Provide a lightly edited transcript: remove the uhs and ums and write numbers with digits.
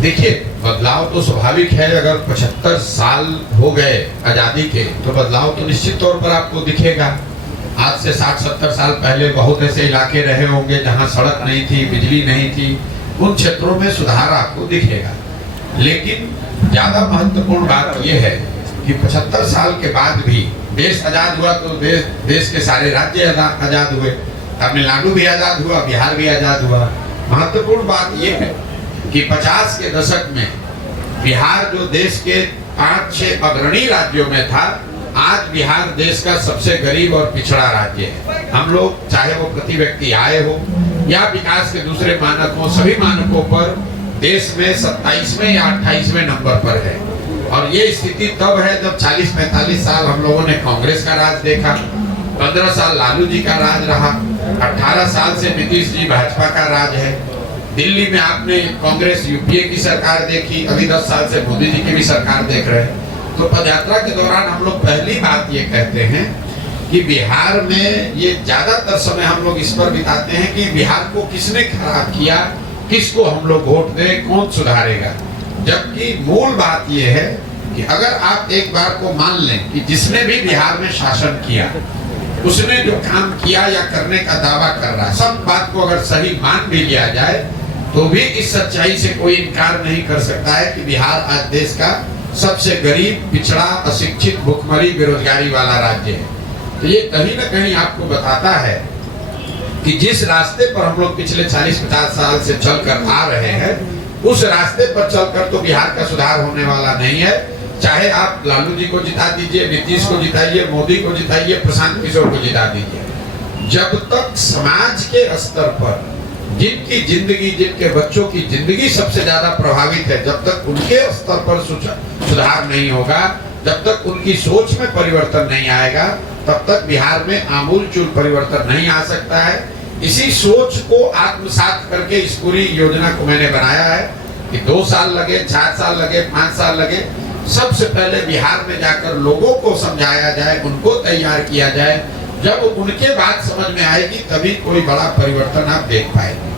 देखिए, बदलाव तो स्वाभाविक है। अगर 75 साल हो गए आजादी के तो बदलाव तो निश्चित तौर पर आपको दिखेगा। आज से 60-70 साल पहले बहुत ऐसे इलाके रहे होंगे जहां सड़क नहीं थी, बिजली नहीं थी, उन क्षेत्रों में सुधार आपको दिखेगा। लेकिन ज्यादा महत्वपूर्ण बात यह है कि 75 साल के बाद भी देश आजाद हुआ तो देश के सारे राज्य आजाद हुए, तमिलनाडु भी आजाद हुआ, बिहार भी आजाद हुआ। महत्वपूर्ण बात यह है कि 50 के दशक में बिहार जो देश के 5-6 अग्रणी राज्यों में था, आज बिहार देश का सबसे गरीब और पिछड़ा राज्य है। हम लोग चाहे वो प्रति व्यक्ति आय हो या विकास के दूसरे मानकों, सभी मानकों पर देश में 27वें या 28वें नंबर पर है। और ये स्थिति तब है जब 40-45 साल हम लोगों ने कांग्रेस का राज देखा, 15 साल लालू जी का राज रहा, 18 साल से नीतीश जी भाजपा का राज है। दिल्ली में आपने कांग्रेस यूपीए की सरकार देखी, अभी 10 साल से मोदी जी की भी सरकार देख रहे हैं। तो पदयात्रा के दौरान हम लोग पहली बात ये कहते हैं कि बिहार में ये ज्यादातर समय हम लोग इस पर बिताते हैं कि बिहार को किसने खराब किया, किसको हम लोग वोट दें, कौन सुधारेगा। जबकि मूल बात यह है कि अगर आप एक बार को मान लें कि जिसने भी बिहार में शासन किया, उसने जो काम किया या करने का दावा कर रहा है, सब बात को अगर सही मान भी लिया जाए तो भी इस सच्चाई से कोई इनकार नहीं कर सकता है कि बिहार आज देश का सबसे गरीब, पिछड़ा, अशिक्षित, भुखमरी, बेरोजगारी वाला राज्य है। तो ये कहीं ना कहीं आपको बताता है कि जिस रास्ते पर हम लोग पिछले 40-50 साल से चलकर आ रहे हैं, उस रास्ते पर चलकर तो बिहार का सुधार होने वाला नहीं है। चाहे आप लालू जी को जिता दीजिए, नीतीश को जिताइए, मोदी को जिताइए, प्रशांत किशोर को जिता दीजिए, जब तक समाज के स्तर पर जिनकी जिंदगी, जिनके बच्चों की जिंदगी सबसे ज्यादा प्रभावित है, जब तक उनके स्तर पर सुधार नहीं होगा, जब तक उनकी सोच में परिवर्तन नहीं आएगा, तब तक बिहार में आमूलचूल परिवर्तन नहीं आ सकता है। इसी सोच को आत्मसात करके इस पूरी योजना को मैंने बनाया है कि 2 साल लगे, 4 साल लगे, 5 साल लगे, सबसे पहले बिहार में जाकर लोगों को समझाया जाए, उनको तैयार किया जाए। जब उनके बात समझ में आएगी तभी कोई बड़ा परिवर्तन आप देख पाएंगे।